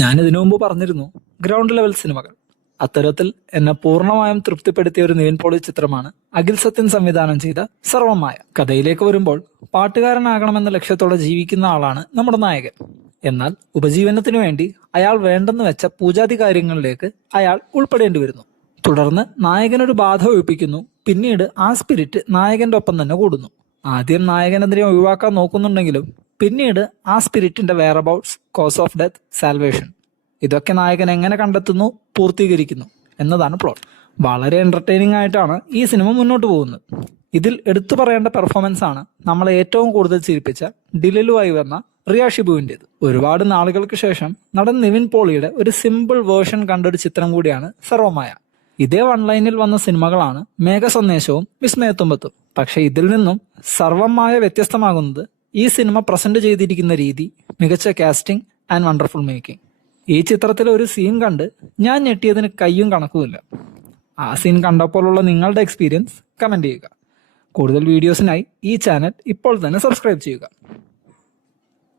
ഞാൻ ഇതിനു മുമ്പ് പറഞ്ഞിരുന്നു ഗ്രൗണ്ട് ലെവൽ സിനിമകൾ. അത്തരത്തിൽ എന്നെ പൂർണ്ണമായും തൃപ്തിപ്പെടുത്തിയ ഒരു നിവിൻ പോളി ചിത്രമാണ് അഖിൽ സത്യൻ സംവിധാനം ചെയ്ത സർവമായ. കഥയിലേക്ക് വരുമ്പോൾ പാട്ടുകാരനാകണമെന്ന ലക്ഷ്യത്തോടെ ജീവിക്കുന്ന ആളാണ് നമ്മുടെ നായകൻ. എന്നാൽ ഉപജീവനത്തിനു വേണ്ടി അയാൾ വേണ്ടെന്ന് വെച്ച പൂജാതി കാര്യങ്ങളിലേക്ക് അയാൾ ഉൾപ്പെടേണ്ടി വരുന്നു. തുടർന്ന് നായകനൊരു ബാധ ഒഴിപ്പിക്കുന്നു. പിന്നീട് ആ സ്പിരിറ്റ് നായകന്റെ ഒപ്പം തന്നെ കൂടുന്നു. ആദ്യം നായകനെതിരെ ഒഴിവാക്കാൻ നോക്കുന്നുണ്ടെങ്കിലും പിന്നീട് ആ സ്പിരിറ്റിന്റെ വെയർഅബൌട്ട്സ്, കോസ് ഓഫ് ഡെത്ത്, സാൽവേഷൻ ഇതൊക്കെ നായകൻ എങ്ങനെ കണ്ടെത്തുന്നു, പൂർത്തീകരിക്കുന്നു എന്നതാണ് പ്ലോട്ട്. വളരെ എന്റർടൈനിങ് ആയിട്ടാണ് ഈ സിനിമ മുന്നോട്ട് പോകുന്നത്. ഇതിൽ എടുത്തു പറയേണ്ട പെർഫോമൻസ് ആണ് നമ്മളെ ഏറ്റവും കൂടുതൽ ചിരിപ്പിച്ച ഡിലലുവായി വന്ന റിയ ഷിബുവിൻ്റെത്. ഒരുപാട് നാളുകൾക്ക് ശേഷം നടൻ നിവിൻ പോളിയുടെ ഒരു സിമ്പിൾ വേർഷൻ കണ്ടൊരു ചിത്രം കൂടിയാണ് സർവമായ. ഇതേ വൺലൈനിൽ വന്ന സിനിമകളാണ് മേഘസന്ദേശവും വിസ്മയത്തുമ്പത്തും. പക്ഷെ ഇതിൽ നിന്നും സർവമായ വ്യത്യസ്തമാകുന്നത് ഈ സിനിമ പ്രസന്റ് ചെയ്തിരിക്കുന്ന രീതി, മികച്ച കാസ്റ്റിംഗ് ആൻഡ് വണ്ടർഫുൾ മേക്കിംഗ്. ഈ ചിത്രത്തിലെ ഒരു സീൻ കണ്ട് ഞാൻ ഞെട്ടിയതിന് കയ്യും കണക്കുമില്ല. ആ സീൻ കണ്ടപ്പോഴുള്ള നിങ്ങളുടെ എക്സ്പീരിയൻസ് കമന്റ് ചെയ്യുക. കൂടുതൽ വീഡിയോസിനായി ഈ ചാനൽ ഇപ്പോൾ തന്നെ സബ്സ്ക്രൈബ് ചെയ്യുക.